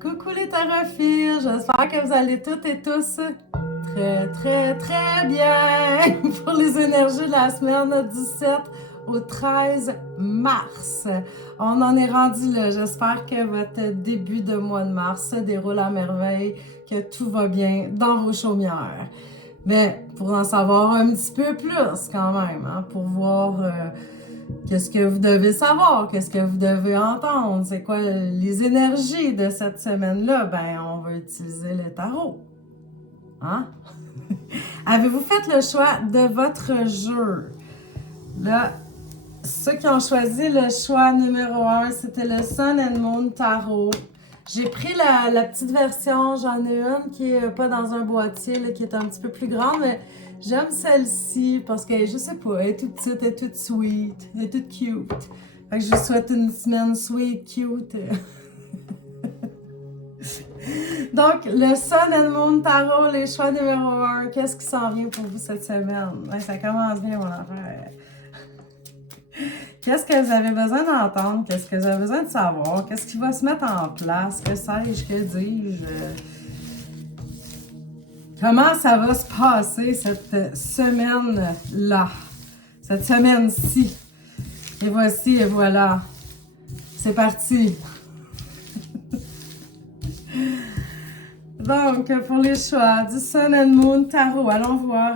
Coucou les tarophiles, j'espère que vous allez toutes et tous très bien pour les énergies de la semaine du 7 au 13 mars. On en est rendu là, j'espère que votre début de mois de mars se déroule à merveille, que tout va bien dans vos chaumières. Mais pour en savoir un petit peu plus quand même, hein, pour voir... qu'est-ce que vous devez savoir? Qu'est-ce que vous devez entendre? C'est quoi les énergies de cette semaine-là? Ben, on va utiliser le tarot. Hein? Avez-vous fait le choix de votre jeu? Là, ceux qui ont choisi le choix numéro 1, c'était le Sun and Moon Tarot. J'ai pris la petite version, j'en ai une qui est pas dans un boîtier, là, qui est un petit peu plus grande, mais j'aime celle-ci parce que, je sais pas, elle est toute petite, elle est toute sweet, elle est toute cute. Fait que je vous souhaite une semaine sweet, cute. Donc, le Sun and Moon Tarot, les choix numéro 1, qu'est-ce qui s'en vient pour vous cette semaine? Ben, ça commence bien, mon affaire. Qu'est-ce que vous avez besoin d'entendre? Qu'est-ce que vous avez besoin de savoir? Qu'est-ce qui va se mettre en place? Que sais-je? Que dis-je? Comment ça va se passer cette semaine-là? Cette semaine-ci? Et voici, et voilà. C'est parti! Donc, pour les choix du Sun and Moon Tarot, allons voir.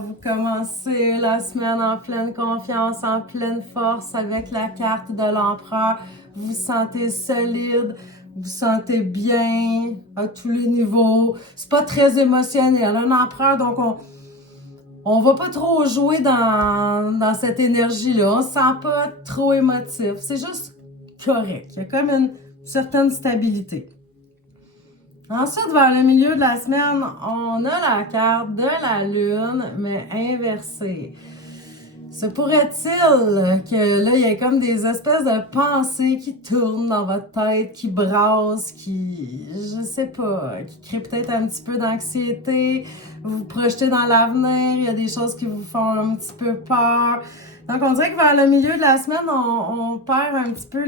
Vous commencez la semaine en pleine confiance, en pleine force avec la carte de l'Empereur. Vous vous sentez solide, vous vous sentez bien à tous les niveaux. C'est pas très émotionnel, un Empereur, donc on va pas trop jouer dans cette énergie-là. On se sent pas trop émotif. C'est juste correct. Il y a comme une certaine stabilité. Ensuite, vers le milieu de la semaine, on a la carte de la Lune, mais inversée. Se pourrait-il que là, il y ait comme des espèces de pensées qui tournent dans votre tête, qui brassent, qui, je sais pas, qui créent peut-être un petit peu d'anxiété, vous vous projetez dans l'avenir, il y a des choses qui vous font un petit peu peur. Donc, on dirait que vers le milieu de la semaine, on perd un petit peu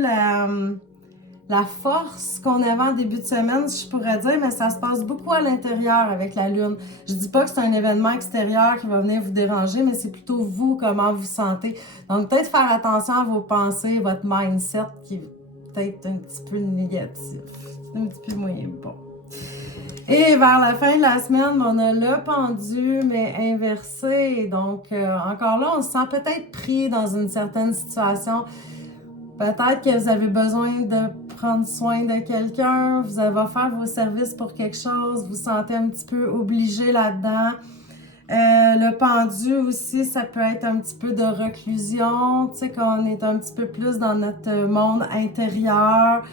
la force qu'on avait en début de semaine, je pourrais dire, mais ça se passe beaucoup à l'intérieur avec la Lune. Je dis pas que c'est un événement extérieur qui va venir vous déranger, mais c'est plutôt vous, comment vous sentez. Donc, peut-être faire attention à vos pensées, votre mindset qui est peut-être un petit peu négatif, un petit peu moins bon. Et vers la fin de la semaine, on a le pendu, mais inversé. Donc, encore là, on se sent peut-être pris dans une certaine situation. Peut-être que vous avez besoin de prendre soin de quelqu'un, vous allez faire vos services pour quelque chose, vous vous sentez un petit peu obligé là-dedans. Le pendu aussi, ça peut être un petit peu de reclusion, tu sais, quand on est un petit peu plus dans notre monde intérieur.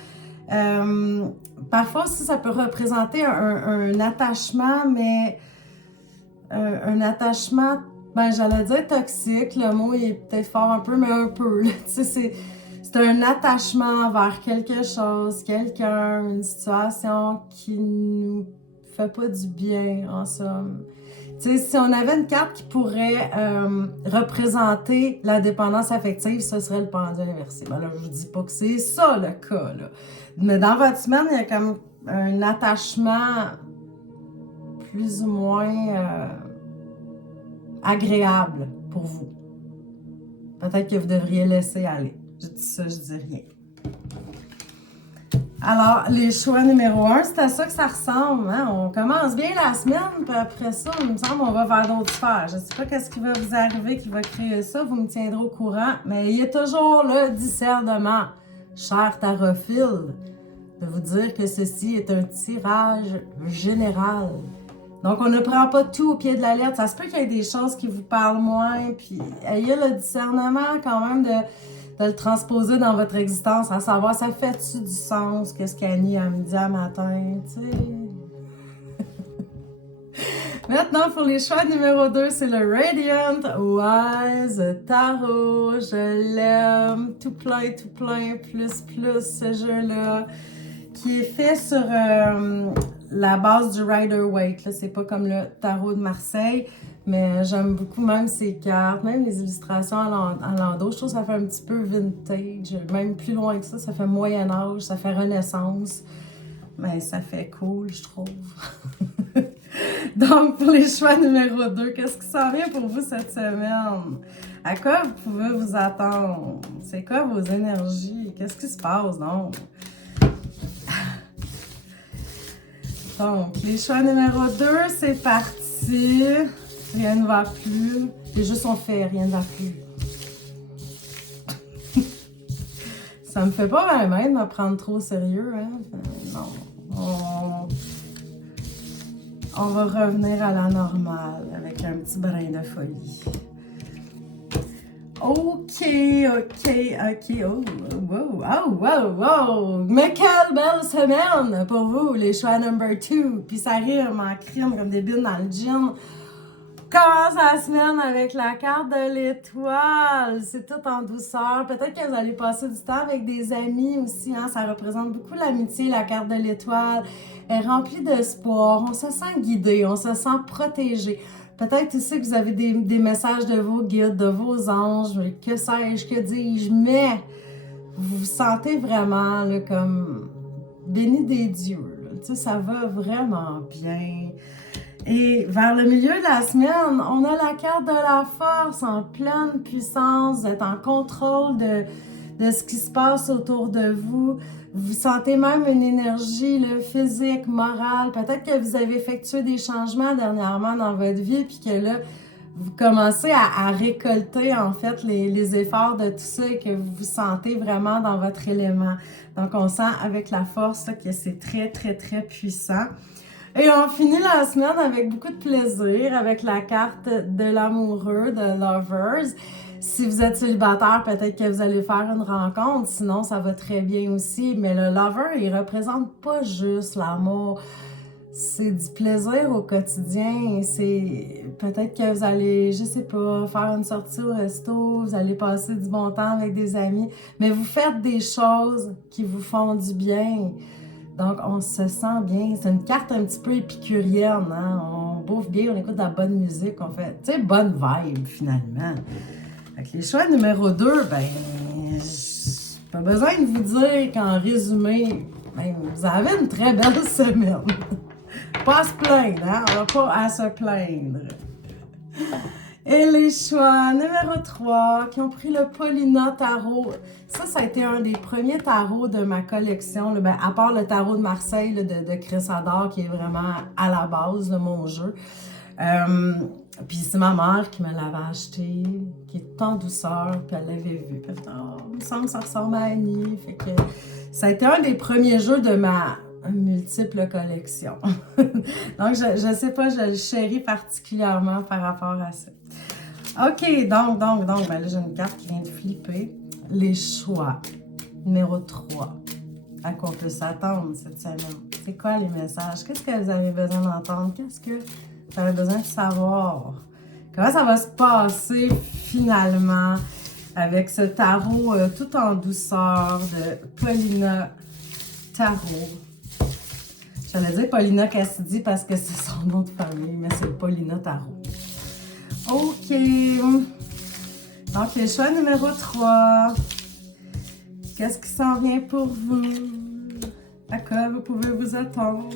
Parfois aussi, ça peut représenter un attachement, mais un attachement, ben j'allais dire toxique, le mot est peut-être fort un peu, mais un peu, tu sais, c'est un attachement vers quelque chose, quelqu'un, une situation qui nous fait pas du bien, en somme. Tu sais, si on avait une carte qui pourrait représenter la dépendance affective, ce serait le pendule inversé. Ben là, je vous dis pas que c'est ça le cas, là. Mais dans votre semaine, il y a comme un attachement plus ou moins agréable pour vous. Peut-être que vous devriez laisser aller. Je dis ça, je dis rien. Alors, les choix numéro 1, c'est à ça que ça ressemble. Hein? On commence bien la semaine, puis après ça, il me semble, on va vers d'autres sphères. Je ne sais pas qu'est-ce qui va vous arriver, qui va créer ça. Vous me tiendrez au courant. Mais il y a toujours le discernement, cher tarophile, de vous dire que ceci est un tirage général. Donc, on ne prend pas tout au pied de la lettre. Ça se peut qu'il y ait des choses qui vous parlent moins, puis ayez le discernement quand même de le transposer dans votre existence, à savoir, ça fait-tu du sens, qu'est-ce qu'Annie a me dit à matin, tu sais. Maintenant, pour les choix numéro 2, c'est le Radiant Wise Tarot. Je l'aime, tout plein, plus, ce jeu-là, qui est fait sur la base du Rider-Waite. C'est pas comme le tarot de Marseille. Mais j'aime beaucoup même ces cartes, même les illustrations à l'endos. Je trouve que ça fait un petit peu vintage. Même plus loin que ça fait Moyen-Âge, ça fait Renaissance. Mais ça fait cool, je trouve. Donc, pour les choix numéro 2, qu'est-ce qui s'en vient pour vous cette semaine? À quoi vous pouvez vous attendre? C'est quoi vos énergies? Qu'est-ce qui se passe, donc? Donc, les choix numéro 2, c'est parti. Rien ne va plus. Les jeux sont faits, rien ne va plus. Ça me fait pas même de me prendre trop au sérieux, hein? Non. On va revenir à la normale avec un petit brin de folie. OK. Oh, wow. Mais quelle belle semaine pour vous, les choix number 2. Puis ça rime en crime comme des bines dans le gym. Commence la semaine avec la carte de l'étoile. C'est tout en douceur. Peut-être que vous allez passer du temps avec des amis aussi. Hein? Ça représente beaucoup l'amitié, la carte de l'étoile. Elle est remplie d'espoir. On se sent guidé, on se sent protégé. Peut-être aussi que vous avez des messages de vos guides, de vos anges, que sais-je, que dis-je, mais vous vous sentez vraiment là, comme béni des dieux. Tu sais, ça va vraiment bien. Et vers le milieu de la semaine, on a la carte de la force en pleine puissance. Vous êtes en contrôle de ce qui se passe autour de vous. Vous sentez même une énergie là, physique, morale. Peut-être que vous avez effectué des changements dernièrement dans votre vie, puis que là, vous commencez à récolter en fait les efforts de tout ça et que vous vous sentez vraiment dans votre élément. Donc, on sent avec la force là, que c'est très, très, très puissant. Et on finit la semaine avec beaucoup de plaisir, avec la carte de l'amoureux, de Lovers. Si vous êtes célibataire, peut-être que vous allez faire une rencontre, sinon ça va très bien aussi. Mais le Lover, il représente pas juste l'amour. C'est du plaisir au quotidien. C'est peut-être que vous allez, je sais pas, faire une sortie au resto, vous allez passer du bon temps avec des amis, mais vous faites des choses qui vous font du bien. Donc, on se sent bien. C'est une carte un petit peu épicurienne, hein? On bouffe bien, on écoute de la bonne musique, on fait, tu sais, bonne vibe, finalement. Fait que les choix numéro 2, ben, j'ai pas besoin de vous dire qu'en résumé, ben, vous avez une très belle semaine. Pas à se plaindre, hein? On n'a pas à se plaindre. Et les choix numéro 3 qui ont pris le Paulina Tarot. Ça a été un des premiers tarots de ma collection. Là, ben, à part le tarot de Marseille là, de Chris Adore, qui est vraiment à la base de mon jeu. Puis c'est ma mère qui me l'avait acheté, qui est en douceur, puis elle l'avait vu. Puis il me semble que ça ressemble à Annie. Fait que ça a été un des premiers jeux de ma multiple collection. Donc, je sais pas, je le chéris particulièrement par rapport à ça. OK, donc, ben là, j'ai une carte qui vient de flipper. Les choix. Numéro 3. À quoi on peut s'attendre cette semaine? C'est quoi les messages? Qu'est-ce que vous avez besoin d'entendre? Qu'est-ce que vous avez besoin de savoir? Comment ça va se passer finalement avec ce tarot tout en douceur de Paulina Tarot? J'allais dire Paulina Cassidy parce que c'est son nom de famille, mais c'est Paulina Tarot. OK. Donc, le choix numéro 3. Qu'est-ce qui s'en vient pour vous? À quoi vous pouvez vous attendre?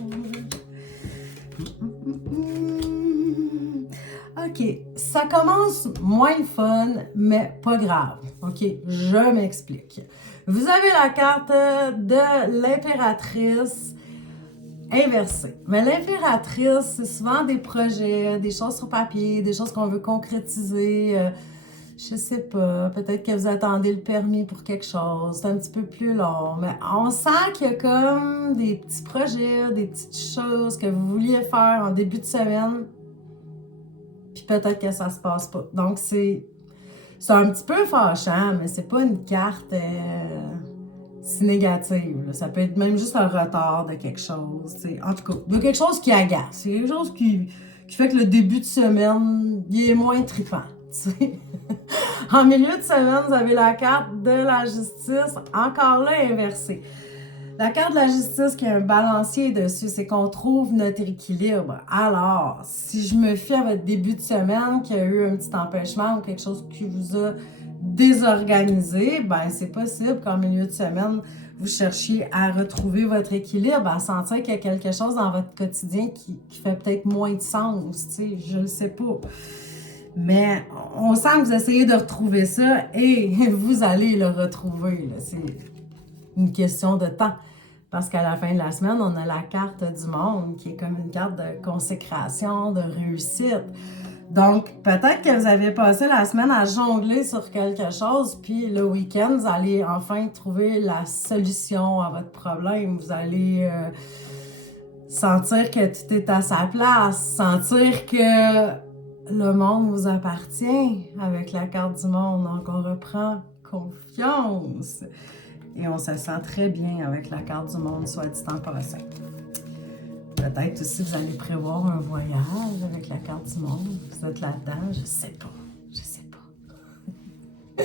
OK. Ça commence moins fun, mais pas grave. OK? Je m'explique. Vous avez la carte de l'impératrice inversée. Mais l'impératrice, c'est souvent des projets, des choses sur papier, des choses qu'on veut concrétiser. Je sais pas, peut-être que vous attendez le permis pour quelque chose, c'est un petit peu plus long, mais on sent qu'il y a comme des petits projets, des petites choses que vous vouliez faire en début de semaine, puis peut-être que ça se passe pas. Donc c'est un petit peu fâchant, mais c'est pas une carte si négative. Là. Ça peut être même juste un retard de quelque chose, t'sais. En tout cas, de quelque chose qui agace, c'est quelque chose qui fait que le début de semaine, il est moins trippant. En milieu de semaine, vous avez la carte de la justice, encore là inversée. La carte de la justice qui a un balancier dessus, c'est qu'on trouve notre équilibre. Alors, si je me fie à votre début de semaine, qu'il y a eu un petit empêchement ou quelque chose qui vous a désorganisé, ben c'est possible qu'en milieu de semaine, vous cherchiez à retrouver votre équilibre, à sentir qu'il y a quelque chose dans votre quotidien qui fait peut-être moins de sens, tu sais, je ne sais pas. Mais on sent que vous essayez de retrouver ça et vous allez le retrouver. C'est une question de temps. Parce qu'à la fin de la semaine, on a la carte du monde qui est comme une carte de consécration, de réussite. Donc, peut-être que vous avez passé la semaine à jongler sur quelque chose, puis le week-end, vous allez enfin trouver la solution à votre problème. Vous allez sentir que tout est à sa place, sentir que le monde vous appartient avec la carte du monde. Donc, on reprend confiance. Et on se sent très bien avec la carte du monde, soit dit en passant. Peut-être aussi vous allez prévoir un voyage avec la carte du monde. Vous êtes là-dedans, je sais pas. Je sais pas.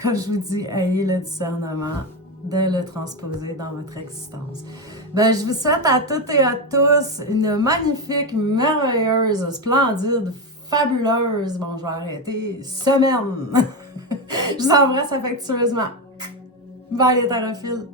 Comme je vous dis, ayez le discernement de le transposer dans votre existence. Ben, je vous souhaite à toutes et à tous une magnifique, merveilleuse, splendide, fabuleuse, bon, je vais arrêter, semaine. Je vous embrasse affectueusement. Bye les tarophiles!